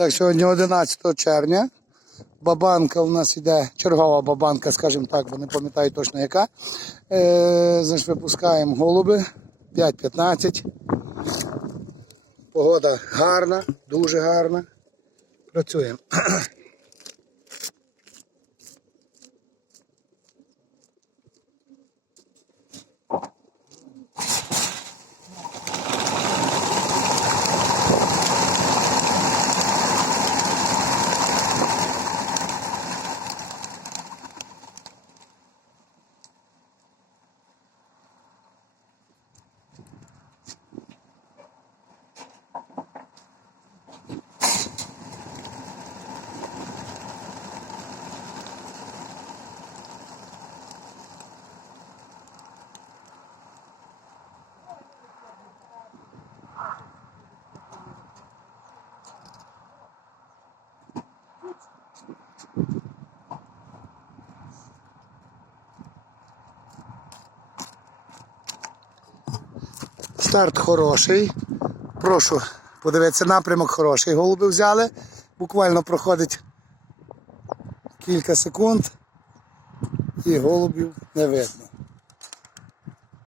Так, сьогодні 11 червня. Бабанка у нас іде, чергова бабанка, скажімо так, бо не пам'ятаю точно яка. Е, значить, випускаємо голуби 5-15. Погода гарна, дуже гарна. Працюємо. Старт хороший. Прошу подивитися, напрямок хороший. Голуби взяли. Буквально проходить кілька секунд і голубів не видно.